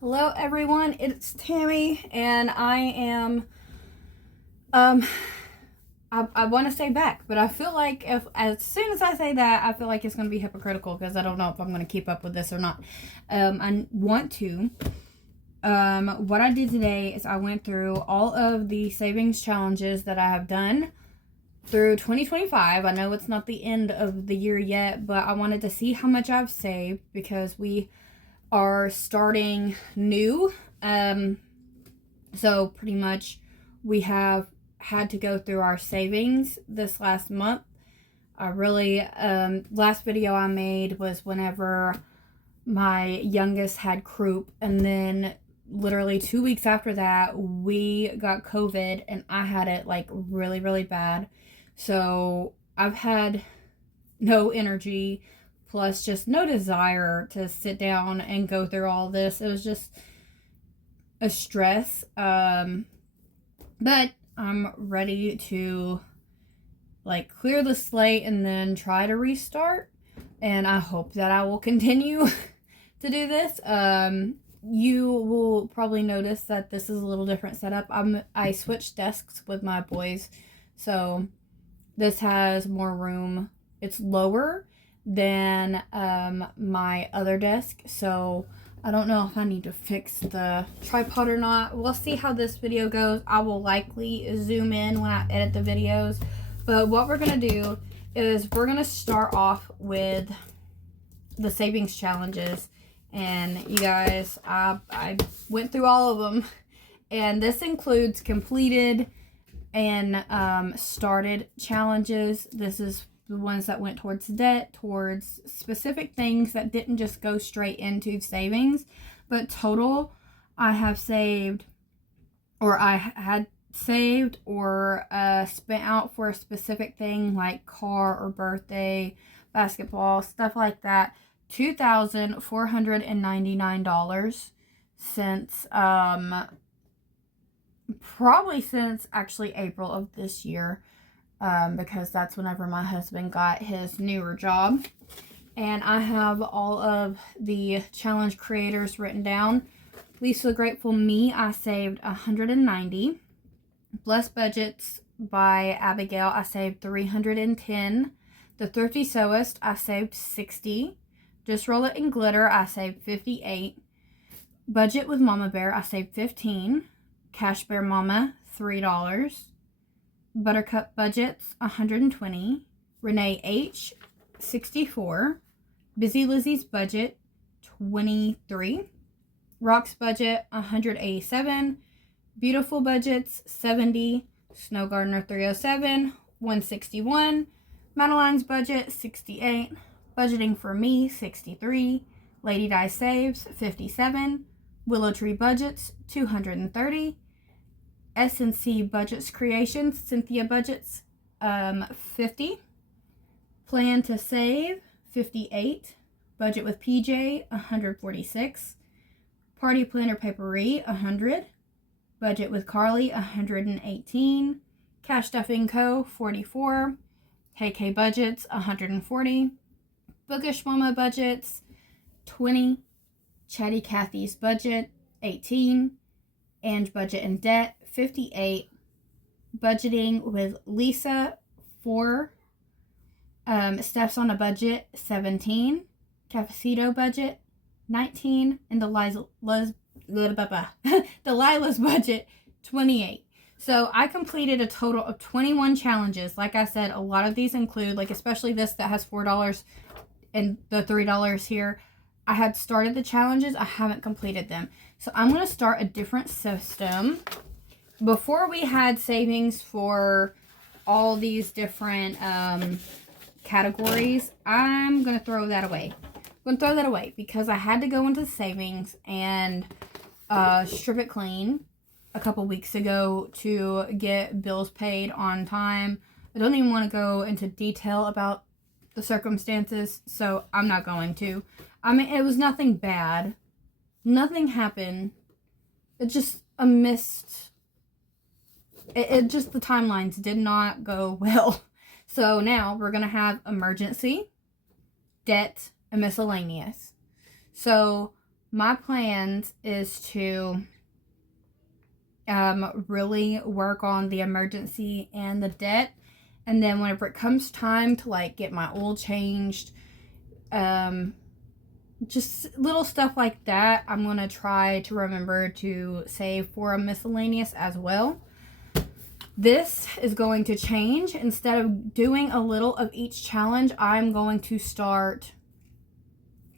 Hello everyone, it's Tammy, and I am, I want to say back, but I feel like as soon as I say that, I feel like it's going to be hypocritical, because I don't know if I'm going to keep up with this or not. I want to. What I did today is I went through all of the savings challenges that I have done through 2025. I know it's not the end of the year yet, but I wanted to see how much I've saved, because we are starting new. So pretty much we have had to go through our savings this last month. Last video I made was whenever my youngest had croup, and then literally 2 weeks after that we got COVID, and I had it like really, really bad. So I've had no energy, plus just no desire to sit down and go through all this. It was just a stress. But I'm ready to like clear the slate and then try to restart. And I hope that I will continue to do this. You will probably notice that this is a little different setup. I switched desks with my boys. So this has more room. It's lower than my other desk, so I don't know if I need to fix the tripod or not. We'll see how this video goes. I will likely zoom in when I edit the videos, but what we're gonna do is we're gonna start off with the savings challenges. And you guys, I went through all of them, and this includes completed and started challenges. This is the ones that went towards debt, towards specific things that didn't just go straight into savings. But total, I have saved, or I had saved or spent out for a specific thing like car or birthday, basketball, stuff like that, $2,499 since probably since actually April of this year. Because that's whenever my husband got his newer job. And I have all of the challenge creators written down. Lisa Grateful Me, I saved 190. Blessed Budgets by Abigail, I saved 310. The Thrifty Sewist, I saved 60. Just Roll It in Glitter, I saved 58. Budget with Mama Bear, I saved 15. Cash Bear Mama, $3. Buttercup Budgets, 120. Renee H, 64. Busy Lizzie's Budget, 23. Rock's Budget, 187. Beautiful Budgets, 70. Snow Gardener 307, 161. Madeline's Budget, 68. Budgeting for Me, 63. Lady Di Saves, 57. Willow Tree Budgets, 230. S&C Budgets Creations, Cynthia Budgets, 50. Plan to Save, 58. Budget with PJ, 146. Party Planner Papery, 100. Budget with Carly, 118. Cash Stuffing Co., 44. KK Budgets, 140. Bookish Mama Budgets, 20. Chatty Kathy's Budget, 18. Ange Budget and Debt, 58. Budgeting with Lisa, 4. Steph's on a Budget, 17. Cafecito Budget, 19. And Delilah's Budget, 28. So I completed a total of 21 challenges. Like I said, a lot of these include, like especially this that has $4 and the $3 here. I had started the challenges. I haven't completed them. So I'm going to start a different system. Before we had savings for all these different categories, I'm going to throw that away. I'm going to throw that away because I had to go into savings and strip it clean a couple weeks ago to get bills paid on time. I don't even want to go into detail about the circumstances, so I'm not going to. I mean, it was nothing bad. Nothing happened. It just a missed. It just, the timelines did not go well. So now we're going to have emergency, debt, and miscellaneous. So my plans is to really work on the emergency and the debt. And then whenever it comes time to like get my oil changed, just little stuff like that, I'm going to try to remember to save for a miscellaneous as well. This is going to change. Instead of doing a little of each challenge, I'm going to start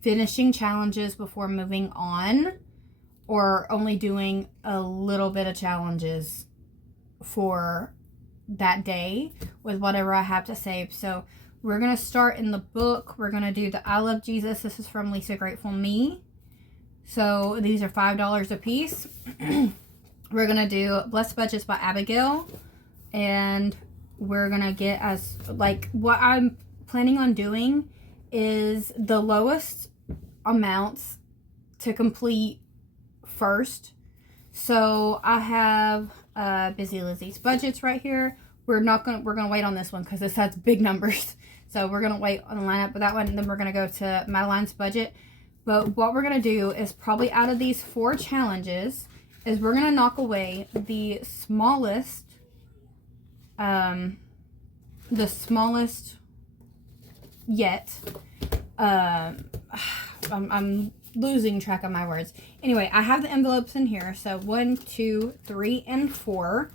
finishing challenges before moving on, or only doing a little bit of challenges for that day with whatever I have to save. So we're going to start in the book. We're going to do the I Love Jesus. This is from Lisa Grateful Me. So these are $5 a piece. We're going to do Blessed Budgets by Abigail. And we're going to get as, like, what I'm planning on doing is the lowest amounts to complete first. So I have Busy Lizzie's budgets right here. We're gonna wait on this one because this has big numbers. So we're gonna wait on the lineup with that one, and then we're gonna go to Madeline's budget. But what we're gonna do is probably out of these 4 challenges is we're gonna knock away the smallest yet. I'm losing track of my words. Anyway, I have the envelopes in here. So 1, 2, 3, and 4.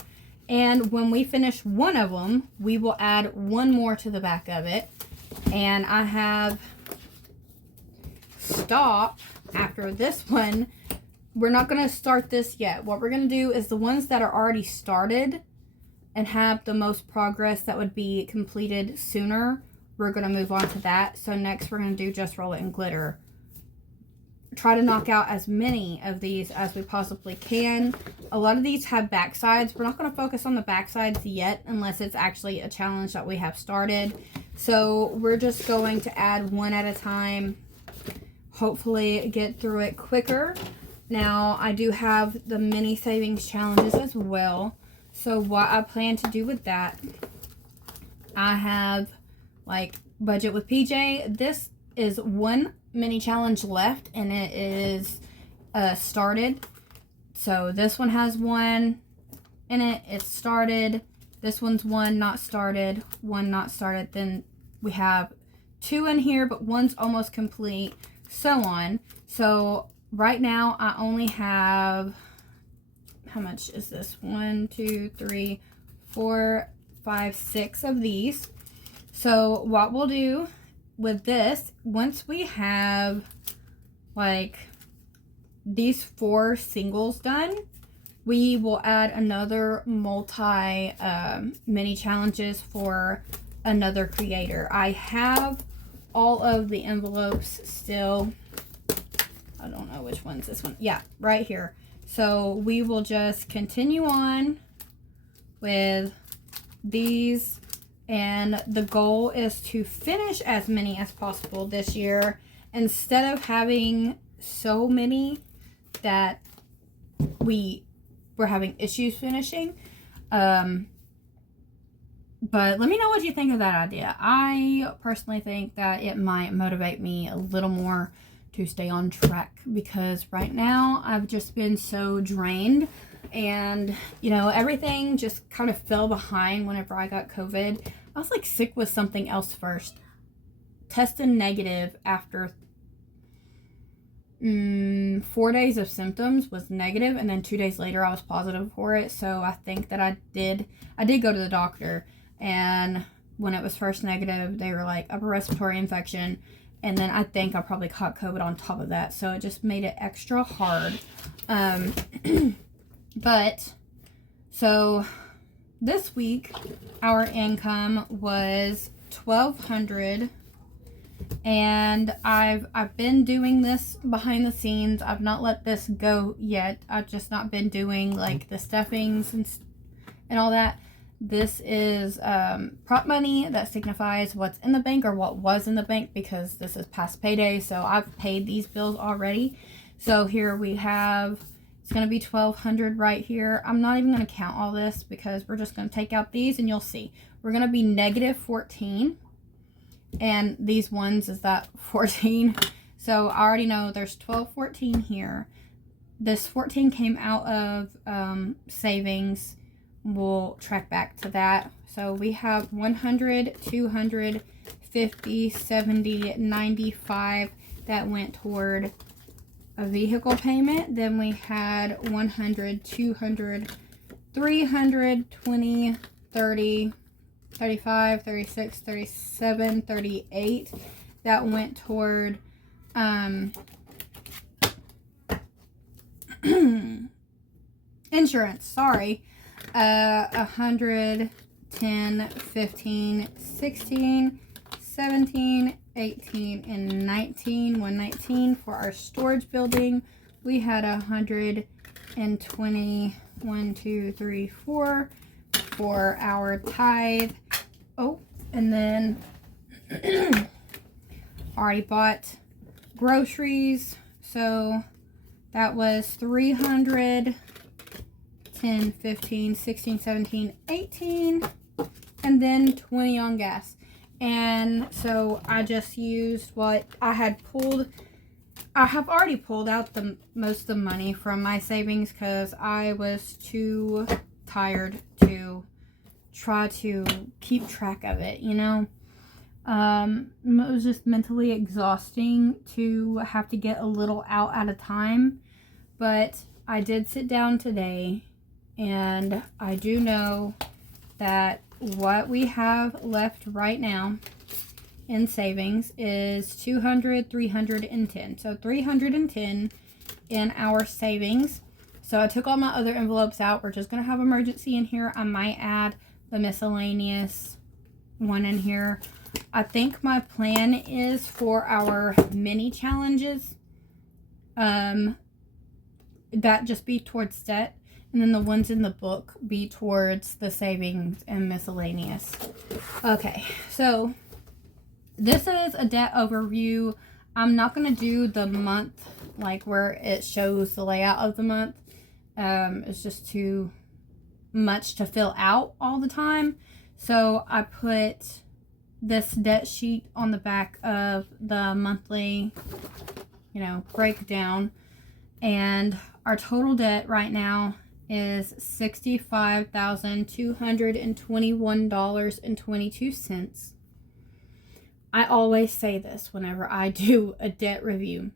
And when we finish one of them, we will add one more to the back of it. And I have stop after this one. We're not going to start this yet. What we're going to do is the ones that are already started and have the most progress that would be completed sooner, we're going to move on to that. So next we're going to do Just Roll It and Glitter. Try to knock out as many of these as we possibly can. A lot of these have backsides. We're not going to focus on the backsides yet unless it's actually a challenge that we have started. So we're just going to add one at a time. Hopefully get through it quicker. Now I do have the mini savings challenges as well. So what I plan to do with that, I have like budget with PJ. This is one mini challenge left and it is started. So this one has one in it. It's started. This one's one not started, one not started. Then we have 2 in here, but one's almost complete, so on. So right now I only have, how much is this? 1, 2, 3, 4, 5, 6 of these. So what we'll do with this, once we have like these 4 singles done, we will add another multi mini challenges for another creator. I have all of the envelopes still. I don't know which one's this one. Yeah, right here. So we will just continue on with these. And the goal is to finish as many as possible this year instead of having so many that we're having issues finishing. But let me know what you think of that idea. I personally think that it might motivate me a little more to stay on track, because right now I've just been so drained. And, you know, everything just kind of fell behind whenever I got COVID. I was like sick with something else first. Tested negative after 4 days of symptoms was negative, and then 2 days later I was positive for it. So I think that I did go to the doctor, and when it was first negative, they were like upper respiratory infection. And then I think I probably caught COVID on top of that. So it just made it extra hard. But so this week our income was $1,200, and I've been doing this behind the scenes. I've not let this go yet. I've just not been doing like the stuffings and all that. This is prop money that signifies what's in the bank, or what was in the bank, because this is past payday. So I've paid these bills already. So here we have, it's going to be $1,200 right here. I'm not even going to count all this because we're just going to take out these and you'll see. We're going to be negative 14. And these ones is that 14. So I already know there's 12.14 here. This 14 came out of savings. We'll track back to that. So we have 100, 200, 50, 70, 95 that went toward a vehicle payment. Then we had 100, 200, 300, 20, 30, 35, 36, 37, 38 that went toward insurance. Sorry. 100, 10, 15, 16, 17, 18, and 19. 119 for our storage building. We had 120, 1, 2, 3, 4 for our tithe. Oh, and then already bought groceries, so that was 300, 10, 15, 16, 17, 18, and then 20 on gas. And so I just used what I had pulled. I have already pulled out the most of the money from my savings because I was too tired to try to keep track of it, you know. It was just mentally exhausting to have to get a little out at a time. But I did sit down today, and I do know that what we have left right now in savings is 200, 310. So 310 in our savings. So I took all my other envelopes out. We're just going to have emergency in here. I might add the miscellaneous one in here. I think my plan is for our mini challenges, that just be towards debt, and then the ones in the book be towards the savings and miscellaneous. Okay, so this is a debt overview. I'm not going to do the month, like where it shows the layout of the month. It's just too much to fill out all the time. So I put this debt sheet on the back of the monthly, breakdown. And our total debt right now is $65,221.22. I always say this whenever I do a debt review,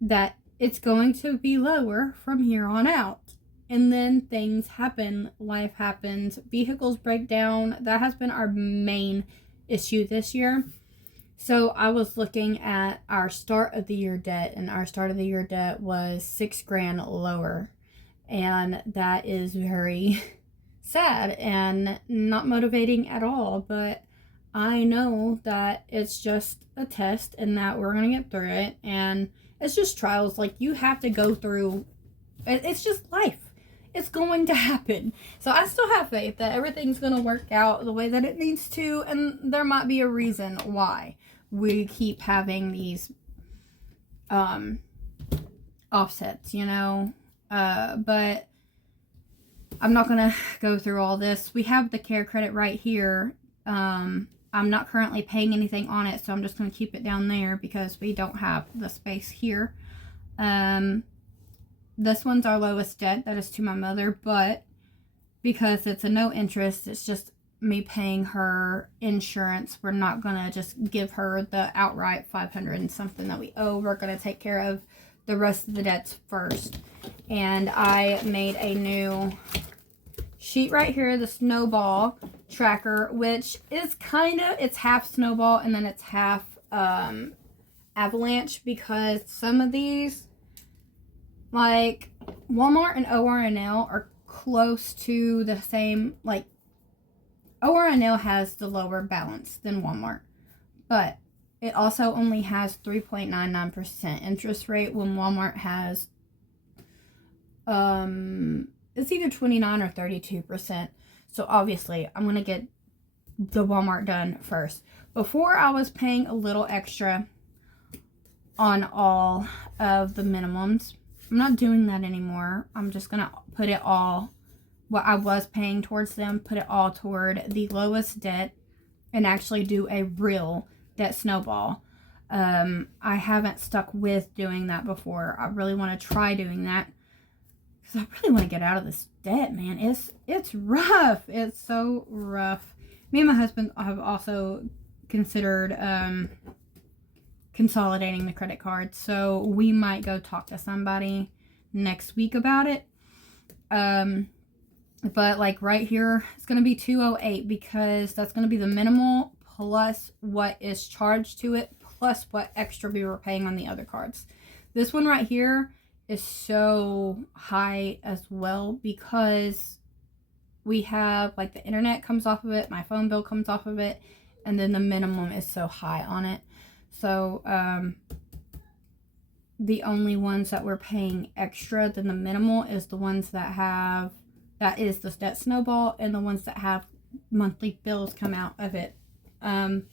that it's going to be lower from here on out. And then things happen, life happens, vehicles break down. That has been our main issue this year. So I was looking at our start of the year debt, and our start of the year debt was $6,000 lower. And that is very sad and not motivating at all. But I know that it's just a test and that we're going to get through it. And it's just trials. Like, you have to go through, it's just life. It's going to happen. So I still have faith that everything's going to work out the way that it needs to. And there might be a reason why we keep having these offsets, but I'm not going to go through all this. We have the care credit right here. I'm not currently paying anything on it, so I'm just going to keep it down there because we don't have the space here. This one's our lowest debt. That is to my mother, but because it's a no interest, it's just me paying her insurance. We're not going to just give her the outright 500 and something that we owe. We're going to take care of the rest of the debts first. And I made a new sheet right here, the snowball tracker, which is it's half snowball and then it's half avalanche, because some of these, like Walmart and ORNL, are close to the same. Like, ORNL has the lower balance than Walmart, but it also only has 3.99% interest rate, when Walmart has it's either 29 or 32%. So obviously I'm going to get the Walmart done first. Before, I was paying a little extra on all of the minimums. I'm not doing that anymore. I'm just going to put it all, what I was paying towards them, put it all toward the lowest debt and actually do a real debt snowball. I haven't stuck with doing that before. I really want to try doing that because I really want to get out of this debt, man. It's rough. It's so rough. Me and my husband have also considered consolidating the credit card, so we might go talk to somebody next week about it. But like right here, it's going to be $208 because that's going to be the minimal plus what is charged to it plus what extra we were paying on the other cards. This one right here is so high as well because we have like the internet comes off of it, my phone bill comes off of it, and then the minimum is so high on it. So the only ones that we're paying extra than the minimal is the ones that is the debt snowball, and the ones that have monthly bills come out of it. I'm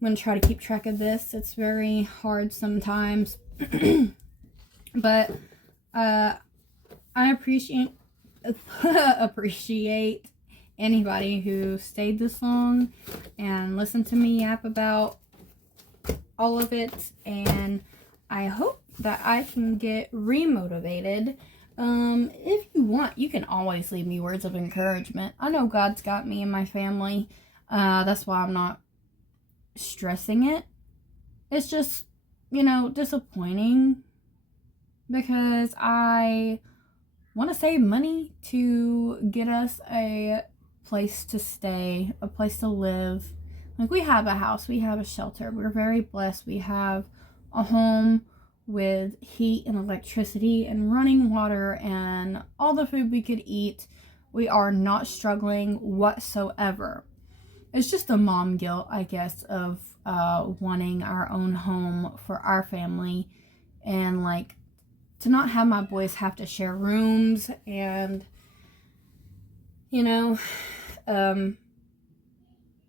going to try to keep track of this. It's very hard sometimes. But I appreciate anybody who stayed this long and listened to me yap about all of it, and I hope that I can get remotivated. If you want, you can always leave me words of encouragement. I know God's got me and my family. That's why I'm not stressing it. It's just, disappointing because I want to save money to get us a place to stay, a place to live. Like, we have a house, we have a shelter. We're very blessed. We have a home with heat and electricity and running water and all the food we could eat. We are not struggling whatsoever. It's just the mom guilt, I guess, of wanting our own home for our family, and like to not have my boys have to share rooms and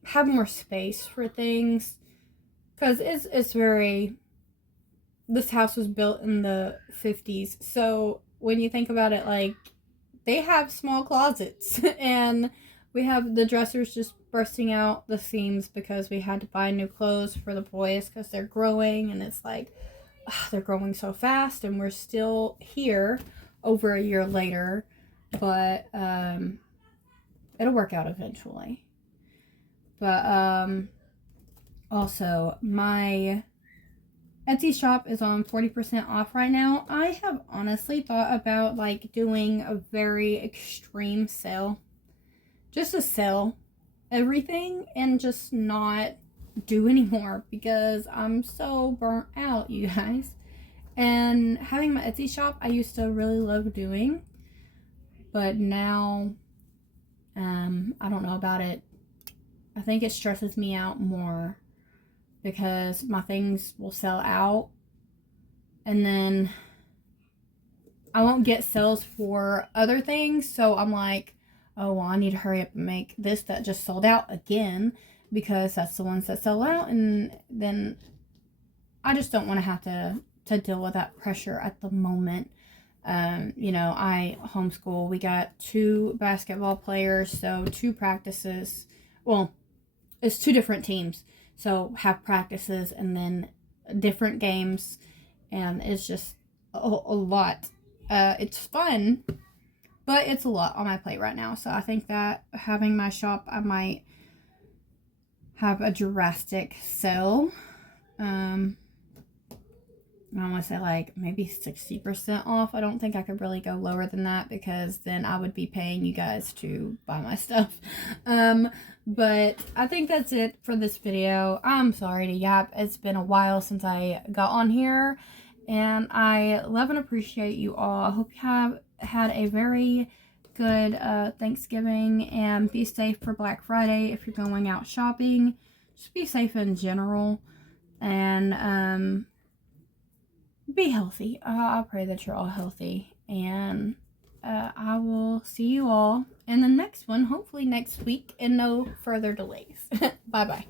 have more space for things, because it's very, this house was built in the 50s, so when you think about it, like, they have small closets and we have the dressers just bursting out the seams because we had to buy new clothes for the boys because they're growing, and it's like, they're growing so fast, and we're still here over a year later, but it'll work out eventually. But also, my Etsy shop is on 40% off right now. I have honestly thought about like doing a very extreme sale, just to sell everything and just not do anymore, because I'm so burnt out, you guys. And having my Etsy shop, I used to really love doing, but now I don't know about it. I think it stresses me out more because my things will sell out, and then I won't get sales for other things, so I'm like, oh, well, I need to hurry up and make this that just sold out again, because that's the ones that sell out, and then I just don't want to have to deal with that pressure at the moment. I homeschool. We got 2 basketball players, so 2 practices. Well, it's 2 different teams, so have practices and then different games, and it's just a lot. It's fun, but it's a lot on my plate right now. So I think that having my shop, I might have a drastic sell. I want to say like maybe 60% off. I don't think I could really go lower than that, because then I would be paying you guys to buy my stuff. But I think that's it for this video. I'm sorry to yap. It's been a while since I got on here, and I love and appreciate you all. I hope you have had a very good Thanksgiving, and be safe for Black Friday if you're going out shopping. Just be safe in general, and be healthy. I pray that you're all healthy, and I will see you all in the next one, hopefully next week, and no further delays. Bye bye.